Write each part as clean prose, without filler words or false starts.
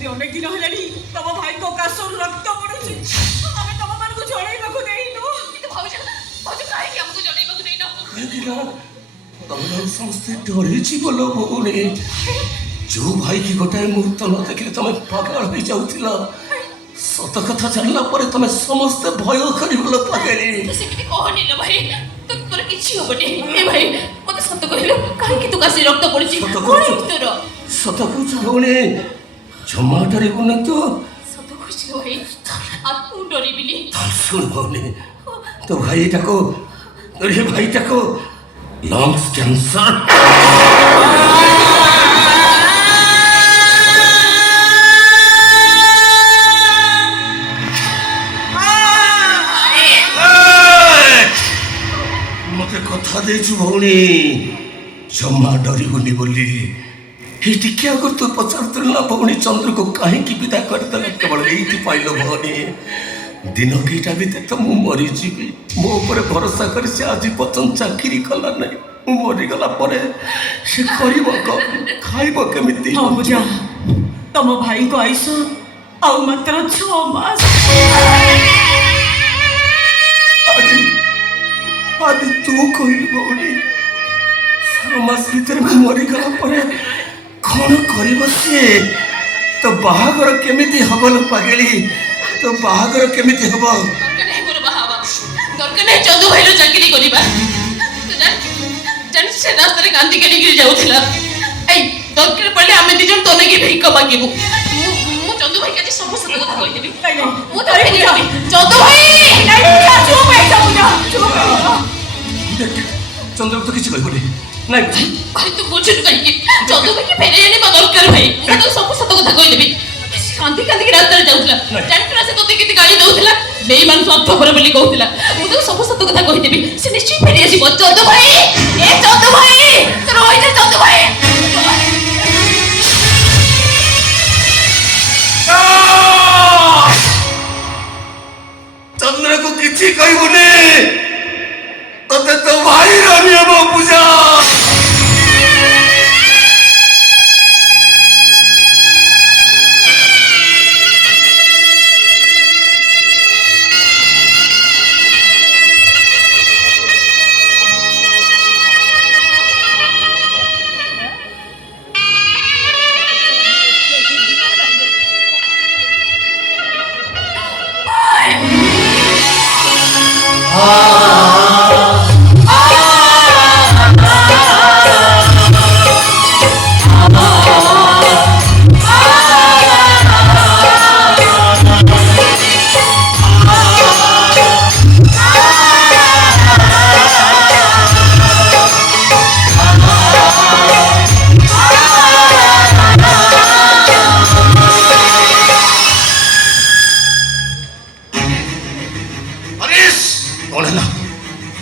ଏମିତି ଅନେକ ଦିନ ହେଲାଣି ତମ ଭାଇଙ୍କ କାଶରୁ ରକ୍ତ ପଡୁଛି। ଆମେ ତମ ମାନଙ୍କୁ ଜଣେଇବାକୁ ଦେଇନୁ। କିନ୍ତୁ ଭାଉଜ କାହିଁକି ଆମକୁ ଜଣେଇବାକୁ ଦେଇନ? ତମେ ସମସ୍ତେ ଡରିଛି ବୋଲ ଭଉଣୀ। ଯୋଉ ଭାଇ କି ଗୋଟାଏ ମୁହୂର୍ତ୍ତ ନ ଦେଖିଲେ ତମେ ପାଗଳ ହେଇଯାଉଥିଲ, ସତ କଥା ଜାଣିଲା ପରେ ତମେ ସମସ୍ତେ ଭୟ କରିଗଲ ପାଗଳି। ସେମିତି କହନି ଲୋ ଭାଇ, ତୋର କିଛି ହବନି। ଏ ଭାଇ ମତେ ସତ କହିଲୁ, କାହିଁକି ତୁ କାଶୀ ରକ୍ତ ପଡୁଛି? ସତ କହୁଛୁ ଭଉଣୀ, ଜମା ଡରିବୁନି ତ? ସତ କହୁଛି ଭାଇ, ଆଉ ତୁ ଡରିବିନି। ଶୁଣ ଭଉଣୀ, তো ভাইটাকে লংস ক্যান্সার। মতে কথা ଦେଇଛୁ ଭଉଣୀ, ଜମା ଡରିବୁନି ବୋଲି। ଏଇ ଟିକେ ଆଗରୁ ତୁ ପଚାରୁଥିଲୁ ନା ଭଉଣୀ ଚନ୍ଦ୍ରକୁ କାହିଁକି ବିଦା କରିଦେଲେ, କେବଳ ଏଇଠି ପାଇଲ ଭଉଣୀ। ଦିନ କେଇଟା ଭିତରେ ତ ମୁଁ ମରିଯିବି। ମୋ ଉପରେ ଭରସା କରି ସେ ଆଜି ପର୍ଯ୍ୟନ୍ତ ଚାକିରି କଲା ନାହିଁ। ମୁଁ ମରିଗଲା ପରେ ସେ କରିବ କଣ, ଖାଇବ କେମିତି? ହଁ ପୂଜା, ତମ ଭାଇଙ୍କ ଆୟୁଷ ଆଉ ମାତ୍ର 6 ମାସ। ଆଜି ତୁ କହିଲୁ ଭଉଣୀ, 6 ମାସ ଭିତରେ ମୁଁ ମରିଗଲା ପରେ କଣ କରିବ ସିଏ? ତ ବାହାଘର କେମିତି ହବ ଲୋ ପାଗଳି? তো ବାହାଘର କେମିତି ହବ? ଦରକାର ନାହିଁ ମୋର ବାହା ହବା, ଦରକାର ନାହିଁ ଚନ୍ଦୁ ଭାଇର ଚାକିରି କରିବା। ତୁ ଜାଣିଛୁ ସେ ରାସ୍ତାରେ କାନ୍ଦି କାନ୍ଦିକିରି ଯାଉଥିଲା। ଏଇ ଦରକାର ପଡ଼ିଲେ ଆମେ ଦି ଜଣ ତୋ ଲାଗି ଭିକ ମାଗିବୁ। ମୁଁ ଚନ୍ଦୁ ଭାଇକି ଆଜି ସବୁ ସତ କଥା କହିଦେବି। ମୁଁ ତ ଫେରିଯିବି। ଚନ୍ଦୁ ଭାଇ ଚନ୍ଦ୍ରକୁ ତ କିଛି କହିବନି ନାଇଁ? ଭାଇ ତୁ ବୁଝୁନୁ କାହିଁକି? ଚନ୍ଦୁ ଭାଇକି ଫେରେଇ ଆଣିବା ଦରକାର ଭାଇ। ମୁଁ ତ ସବୁ ସତ କଥା କହିଦେବି। କାନ୍ଦି କାନ୍ଦିକି ରାସ୍ତାରେ ଯାଉଥିଲା, ଜାଣିଛୁ ନା ସେ ତୋତେ କେତେ ଗାଳି ଦଉଥିଲା? ବେଇମାନ ସ୍ୱାର୍ଥପର ବୋଲି କହୁଥିଲା। ମୁଁ ତ ସବୁ ସତ କଥା କହିଦେବି, ସେ ନିଶ୍ଚୟ ଫେରି ଆସିବ। ଚନ୍ଦୁ ଭାଇ, ଏ ଚନ୍ଦୁ ଭାଇ, ରହିଯା ଚନ୍ଦୁ ଭାଇ। ଚନ୍ଦ୍ରକୁ କିଛି କହିବୁନି, ତତେ ତ ଭାଇର ନିୟମ ପୂଜା।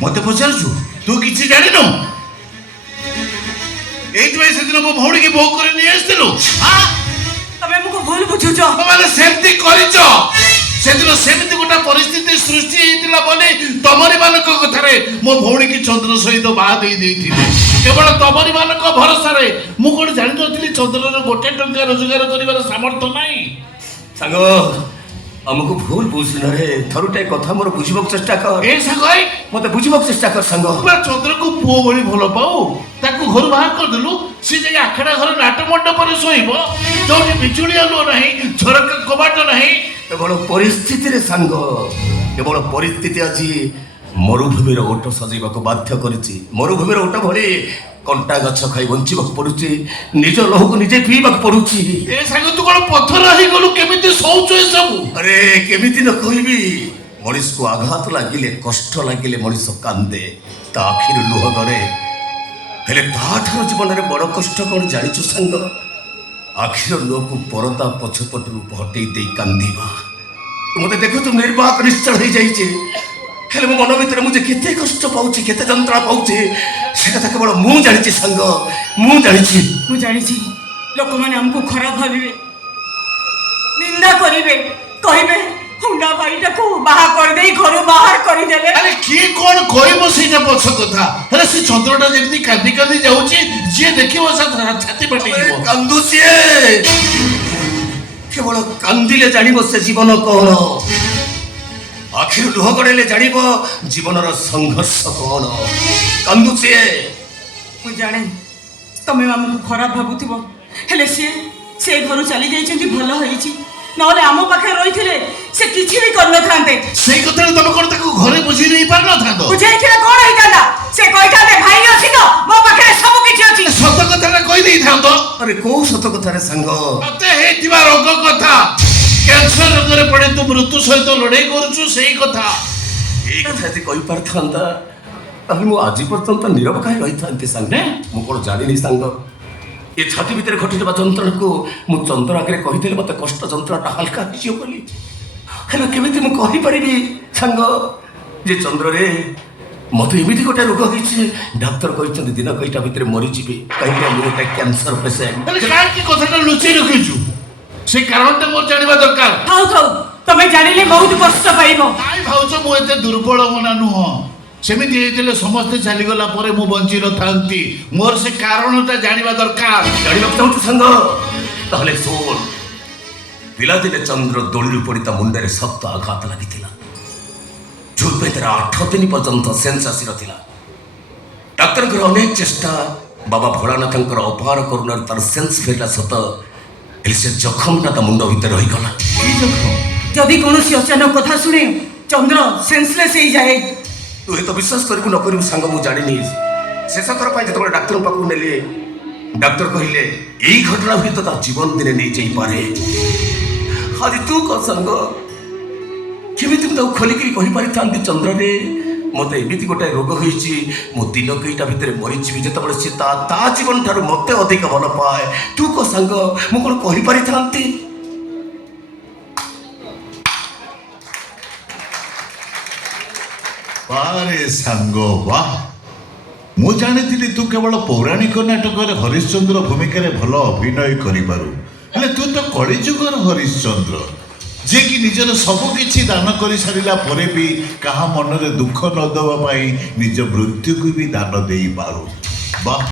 মতে পচারছু তু কিছু জানিনু? এইথিপাই সেদিন মো ভৌণীকে বউ করে নিয়ে আসছিলু। তবে আমাকে ভুল বুঝুছ। মানে সেমতি করিছ। সেদিন সেমিতি গোটা পরিস্থিতি সৃষ্টি হয়েছিল বলে তমরি মানক কথারে মো ভৌণীকে চন্দ্র সহিত বাহা ଦେଇଥିଲେ। কেবল তমরি মানক ভরসারে মু কোন জানি নଥିଲି চন্দ্রর গোটে টঙ্কা রোজগার করিবার সামর্থ্য নাই। সাঙ্গ ଆମକୁ ଭୁଲ ବୁଝୁନା ରେ, ଥରୁଟେ କଥା ମୋର ବୁଝିବାକୁ ଚେଷ୍ଟା କର। ଏ ସାଙ୍ଗ ମତେ ବୁଝିବାକୁ ଚେଷ୍ଟା କର ସାଙ୍ଗ। ଚନ୍ଦ୍ରକୁ ପୁଅ ଭଳି ଭଲ ପାଉ, ତାକୁ ଘରୁ ବାହାର କରିଦେଲୁ। ସେ ଯାଇ ଆଖଡ଼ା ଘର ନାଟ ମଣ୍ଡପରେ ଶୋଇବ, ଯୋଉଠି ବିଜୁଳି ଆଲୁଅ ନାହିଁ, ଝରକା କବାଟ ନାହିଁ। କେବଳ ପରିସ୍ଥିତିରେ ସାଙ୍ଗ, କେବଳ ପରିସ୍ଥିତି ଆଜି ମରୁଭୂମିର ଓଟ ସଜେଇବାକୁ ବାଧ୍ୟ କରିଛି। ମରୁଭୂମିର ଓଟ ଭଳି କଣ୍ଟା ଗଛ ଖାଇ ବଞ୍ଚିବାକୁ ପଡୁଛି, ନିଜ ଲହୁକୁ ନିଜେ ପିଇବାକୁ ପଡୁଛି। ଏ ସାଙ୍ଗ ତୁ କଣ ପଥର ହେଇଗଲୁ? କେମିତି ଶୋଉଛୁ ଏସବୁ? ଆରେ କେମିତି ନ କହିବି, ମଣିଷକୁ ଆଘାତ ଲାଗିଲେ, କଷ୍ଟ ଲାଗିଲେ ମଣିଷ କାନ୍ଦେ, ତା ଆଖିରୁ ଲୁହ ଗଡ଼େ। ହେଲେ ତାଠାରୁ ଜୀବନରେ ବଡ଼ କଷ୍ଟ କଣ ଜାଣିଛୁ ସାଙ୍ଗ? ଆଖିର ଲୁହକୁ ପରଦା ପଛପଟରୁ ହଟେଇ ଦେଇ କାନ୍ଦିବା। ମତେ ଦେଖୁଛୁ ନିର୍ବାକ ନିଶ୍ଚଳ ହେଇଯାଇଛି, ହେଲେ ମୋ ମନ ଭିତରେ ମୁଁ ଯେ କେତେ କଷ୍ଟ ପାଉଛି, କେତେ ଯନ୍ତ୍ରଣା ପାଉଛି, ସେ କଥା କେବଳ ମୁଁ ଜାଣିଛି ସାଙ୍ଗ, ମୁଁ ଜାଣିଛି। ମୁଁ ଜାଣିଛି ଲୋକମାନେ ଆମକୁ ଖରାପ ଭାବିବେ, ନିନ୍ଦା କରିବେ, କହିବେ ହୁଣ୍ଡା ଭାଇଟାକୁ ବାହା କରିଦେଇ ଘରୁ ବାହାର କରିଦେଲେ। ଆରେ କିଏ କଣ କହିବ ସେଇଟା ପଛ କଥା। ହେଲେ ସେ ଚନ୍ଦ୍ରଟା ଯେମିତି କାନ୍ଦି କାନ୍ଦି ଯାଉଛି, ଯିଏ ଦେଖିବ ଛାତି ଫାଟି ଯିବ। କାନ୍ଦୁ ସିଏ କେବଳ କାନ୍ଦିଲେ ଜାଣିବ ସେ ଜୀବନ କଣ, ଆଖିରୁ ଲୁହ ଗଡ଼େଇଲେ ଜାଣିବ ଜୀବନର ସଂଘର୍ଷ କଣ। କାନ୍ଦୁଛି ମୁଁ ଜାଣେ ତମେ ଆମକୁ ଖରାପ ଭାବୁଥିବ, ହେଲେ ସେ ଘରୁ ଚାଲି ଯାଇଛନ୍ତି ଭଲ ହେଇଛି, ନହେଲେ ଆମ ପାଖରେ ରହିଥିଲେ ସେ କିଛି ବି କରିନଥାନ୍ତେ। ସେଇ କଥାରେ ତମେ କଣ ତାକୁ ଘରେ ବୁଝେଇ ନେଇ ପାରିନଥାନ୍ତ? ବୁଝେଇଥିଲେ କଣ ହେଇଥାନ୍ତା? ସେ କହିଥାନ୍ତେ ଭାଇ ଅଛି ତ ମୋ ପାଖରେ ସବୁ କିଛି ଅଛି। ସତ କଥାଟା କହିଦେଇଥାନ୍ତ। ଆରେ କୋଉ ସତ କଥାରେ ସାଙ୍ଗ? ମତେ ହେଇଥିବା ରୋଗ କଥା, କ୍ୟାନ୍ସର ରୋଗରେ ପଡି ତୁ ମୃତ୍ୟୁ ସହିତ ଲଢେଇ କରୁଛୁ ସେଇ କଥା। ଏଇ କଥା ଯଦି କହିପାରିଥାନ୍ତା ତାହେଲେ ମୁଁ ଆଜି ପର୍ଯ୍ୟନ୍ତ ନୀରବ କାହିଁ ରହିଥାନ୍ତି ସାଙ୍ଗ। ମୁଁ କଣ ଜାଣିନି ସାଙ୍ଗ, ଏ ଛାତି ଭିତରେ ଘଟିଥିବା ଯନ୍ତ୍ରଣାକୁ ମୁଁ ଚନ୍ଦ୍ର ଆଗରେ କହିଥିଲେ ମତେ କଷ୍ଟ ଯନ୍ତ୍ରଣାଟା ହାଲକା ହେଇଯିବ ବୋଲି। ହେଲେ କେମିତି ମୁଁ କହିପାରିବି ସାଙ୍ଗ ଯେ ଚନ୍ଦ୍ରରେ ମତେ ଏମିତି ଗୋଟେ ରୋଗ ହେଇଛି, ଡାକ୍ତର କହିଛନ୍ତି ଦିନ କଇଟା ଭିତରେ ମରିଯିବି, କାହିଁକି ମୁଁ ଗୋଟେ କ୍ୟାନ୍ସର ପେସେଣ୍ଟ। ହେଲେ କାହିଁକି କଥାଟା ଲୁଚେଇ ରଖିଛୁ? ସେ କାରଣଟା ମୋର ଜାଣିବା ଦରକାର। ଥାଉ ଥାଉ, ତମେ ଜାଣିଲେ ବହୁତ କଷ୍ଟ ପାଇବ। ନାଇଁ ଭାଉଜ, ମୁଁ ଏତେ ଦୁର୍ବଳ ମନା ନୁହଁ। ସେମିତି ହେଇଥିଲେ ସମସ୍ତେ ଚାଲିଗଲା ପରେ ମୁଁ ବଞ୍ଚି ନଥାନ୍ତି। ମୋର ସେ କାରଣଟା ଜାଣିବା ଦରକାର। ଜାଣିବାକୁ ଚାହୁଁଛୁ ସାଙ୍ଗ? ତାହେଲେ ଶୁଣ, ପିଲାଦିନେ ଚନ୍ଦ୍ର ଦୋଳିରୁ ପଡ଼ି ତା ମୁଣ୍ଡରେ ଶକ୍ତ ଆଘାତ ଲାଗିଥିଲା, ଯୋଉଥିପାଇଁ ତାର 8 ଦିନ ପର୍ଯ୍ୟନ୍ତ ସେନ୍ସ ଆସିନଥିଲା। ଡାକ୍ତରଙ୍କର ଅନେକ ଚେଷ୍ଟା, ବାବା ଭୋଳାନାଥଙ୍କର ଅପାର କରୁଣାରେ ତାର ସେନ୍ସ ଫେରିଲା ସତ, ହେଲେ ସେ ଜଖମଟା ତା ମୁଣ୍ଡ ଭିତରେ ରହିଗଲା। କି ଜଖମ? ଯଦି କୌଣସି ଅଚାନକ କଥା ଶୁଣେ ଚନ୍ଦ୍ର ସେନ୍ସଲେସ୍ ହେଇଯାଏ। ତୁ ଏ ତ ବିଶ୍ୱାସ କରିବୁ ନ କରିବୁ ସାଙ୍ଗ ମୁଁ ଜାଣିନି। ଶେଷ ଥର ପାଇଁ ଯେତେବେଳେ ଡାକ୍ତରଙ୍କ ପାଖକୁ ନେଲେ, ଡାକ୍ତର କହିଲେ ଏଇ ଘଟଣା ହୁଏତ ତା ଜୀବନ ଦିନେ ନେଇଯାଇପାରେ। ଆଜି ତୁ କହ ସାଙ୍ଗ, କେମିତି ମୁଁ ତାକୁ ଖୋଲିକି କହିପାରିଥାନ୍ତି ଚନ୍ଦ୍ରରେ ମତେ ଏମିତି ଗୋଟେ ରୋଗ ହେଇଛି, ମୁଁ ଦିନ କେଇଟା ଭିତରେ ମରିଯିବି, ଯେତେବେଳେ ସେ ତା ଜୀବନ ଠାରୁ ମତେ ଅଧିକ ଭଲ ପାଏ। ତୁ କହ ସାଙ୍ଗ, ମୁଁ କଣ କହିପାରିଥାନ୍ତି? ବାରେ ସାଙ୍ଗ ବାହ, ମୁଁ ଜାଣିଥିଲି ତୁ କେବଳ ପୌରାଣିକ ନାଟକରେ ହରିଶ୍ଚନ୍ଦ୍ର ଭୂମିକାରେ ଭଲ ଅଭିନୟ କରିପାରୁ, ହେଲେ ତୁ ତ କଳିଯୁଗର ହରିଶ୍ଚନ୍ଦ୍ର, ଯିଏକି ନିଜର ସବୁ କିଛି ଦାନ କରିସାରିଲା ପରେ ବି କାହା ମନରେ ଦୁଃଖ ନ ଦେବା ପାଇଁ ନିଜ ମୃତ୍ୟୁକୁ ବି ଦାନ ଦେଇପାରୁ। ବାହ।